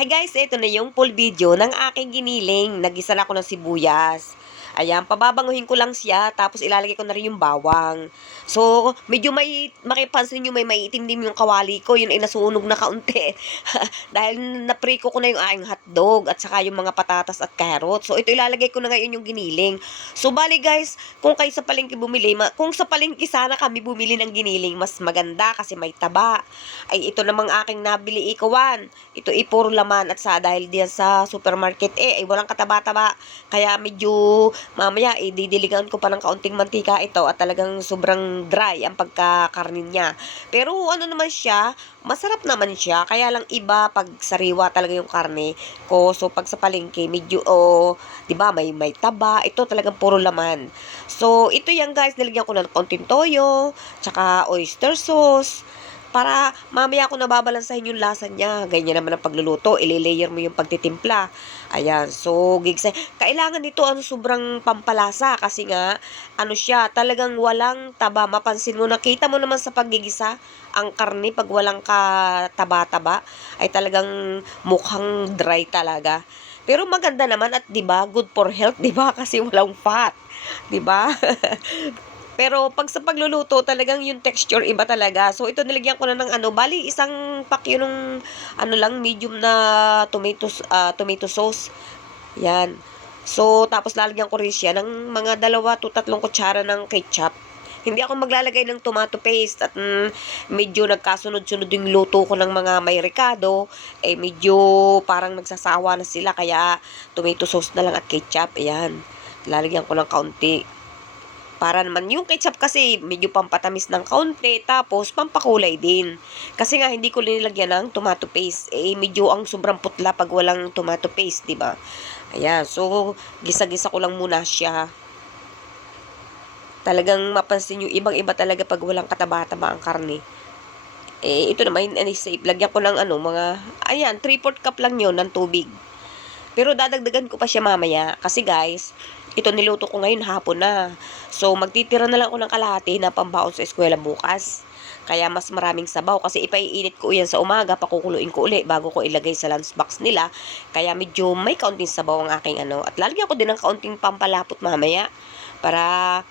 Hi guys, ito na yung full video ng aking giniling. Nagisa na ako ng sibuyas. Ayan, pababanguhin ko lang siya, tapos ilalagay ko na rin yung bawang. So, medyo makipansin nyo may maitim din yung kawali ko, yun ay nasunog na kaunti. Dahil napriko ko na yung aking hotdog, at saka yung mga patatas at carrot. So, ito ilalagay ko na ngayon yung giniling. So, bali guys, kung kayo sa palengke bumili, kung sa palengke sana kami bumili ng giniling, mas maganda kasi may taba. Ay, ito namang aking nabili ikawan. Ito ay puro laman, at sa dahil diyan sa supermarket ay walang kataba-taba. Kaya medyo mamaya didiligan ko pa ng kaunting mantika ito, at talagang sobrang dry ang pagkakarnin niya. Pero ano naman siya, masarap naman siya. Kaya lang iba pag sariwa talaga yung karne ko. So pag sa palengke medyo 'di ba, may taba. Ito talagang puro laman. So ito yan guys, nilagyan ko ng kaunting toyo, tsaka oyster sauce, para mamaya ko nababalansahin yung lasa niya. Ganyan naman ang pagluluto, ile-layer mo yung pagtitimpla. Ayan, so gigsay. Kailangan nito sobrang pampalasa kasi nga ano siya, talagang walang taba. Mapansin mo, nakita mo naman sa paggigisa, ang karne pag walang kataba-taba ay talagang mukhang dry talaga. Pero maganda naman, at 'di ba, good for health, 'di ba? Kasi walang fat, 'di ba? Pero pag sa pagluluto, talagang yung texture iba talaga. So ito nilagyan ko na ng bali isang pack yun ng lang, medium na tomato sauce. Yan. So tapos lalagyan ko rin siya ng mga 2 to 3 kutsara ng ketchup. Hindi ako maglalagay ng tomato paste, at medyo nagkasunod-sunod yung luto ko ng mga may rekado, medyo parang nagsasawa na sila, kaya tomato sauce na lang at ketchup. Ayan. Lalagyan ko ng kaunti. Para naman, yung ketchup kasi medyo pampatamis ng kaunti, tapos pampakulay din. Kasi nga, hindi ko nilagyan ng tomato paste. Medyo ang sobrang putla pag walang tomato paste, diba? Ayan, so, gisa-gisa ko lang muna siya. Talagang mapansin yung ibang-iba talaga pag walang kataba-taba ang karne. Ito naman, safe. Lagyan ko ng mga, ayan, 3/4 cup lang yon ng tubig. Pero dadagdagan ko pa siya mamaya. Kasi guys, ito niluto ko ngayon hapon na. So, magtitira na lang ako ng kalahati na pambaon sa eskwela bukas. Kaya mas maraming sabaw. Kasi ipaiinit ko yan sa umaga, pakukuluin ko uli bago ko ilagay sa lunchbox nila. Kaya medyo may kaunting sabaw ang aking At lalagyan ko din ng kaunting pampalapot mamaya. Para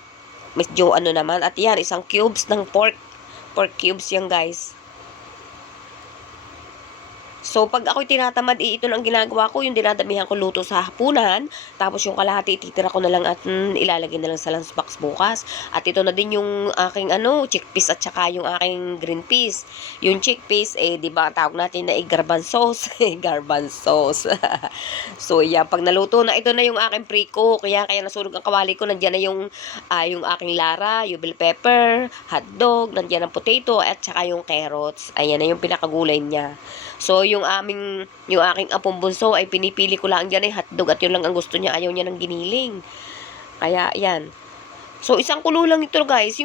medyo naman. At yan, isang cubes ng pork. Pork cubes yan guys. So, pag ako'y tinatamad, ito na ang ginagawa ko, yung dinadamihan ko luto sa hapunan, tapos yung kalahati, ititira ko na lang at ilalagay na lang sa lunchbox bukas. At ito na din yung aking chickpeas, at saka yung aking green peas. Yung chickpeas, di ba, tawag natin na garbanzos. Garbanzos. So, yan, pag naluto na, ito na yung aking pre-cook. Kaya nasunog ang kawali ko, nandiyan na yung aking lara, yung bell pepper, hotdog, nandiyan ang potato, at saka yung carrots. Ayan na yung pinakagulay niya. So, yung aking apong bunso ay pinipili ko lang dyan hotdog, at yun lang ang gusto niya. Ayaw niya ng giniling. Kaya, yan. So, isang kulo lang ito guys.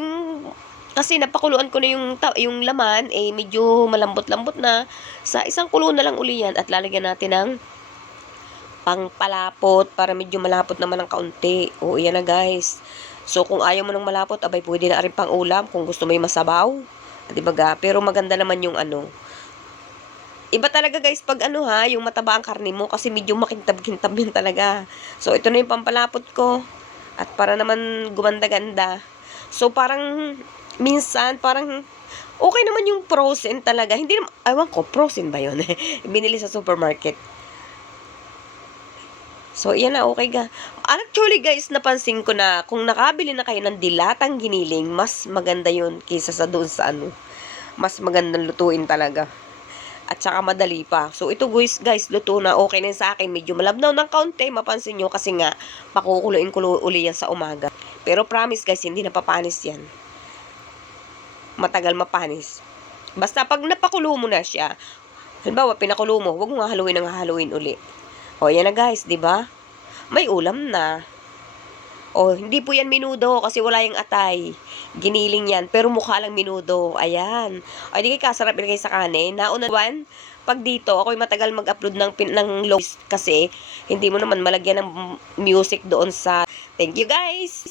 Kasi napakuluan ko na yung laman, medyo malambot-lambot na. Sa isang kulo na lang uli yan, at lalagyan natin ng pangpalapot para medyo malapot naman ng kaunti. O, yan na guys. So, kung ayaw mo ng malapot, abay, pwede na rin pang ulam kung gusto mo yung masabaw. Diba ga? Pero maganda naman yung Iba talaga guys pag yung mataba ang karne mo, kasi medyo makintab-kintab yun talaga. So, ito na yung pampalapot ko. At para naman gumanda-ganda. So, parang minsan, parang okay naman yung frozen talaga. Hindi naman, ewan ko, frozen ba yun? Binili sa supermarket. So, yan na, okay ga. Actually guys, napansin ko na kung nakabili na kayo ng dilatang giniling, mas maganda yun kaysa sa doon sa mas magandang lutuin talaga. At saka madali pa. So, ito guys, luto na. Okay na sa akin. Medyo malabnaw ng kaunti. Mapansin nyo kasi nga, pakukuluin ko uli yan sa umaga. Pero promise guys, hindi napapanis yan. Matagal mapanis. Basta pag napakulo mo na siya, halimbawa, pinakulo mo, huwag mo nga haluin uli. O, yan na guys, di ba? May ulam na. O, hindi po yan minudo kasi wala yung atay. Giniling yan, pero mukha lang minudo. Ayan. O, di kaya kasarap ilagay sa kanin. Nauna pag dito, ako'y matagal mag-upload ng logs kasi hindi mo naman malagyan ng music doon sa. Thank you guys!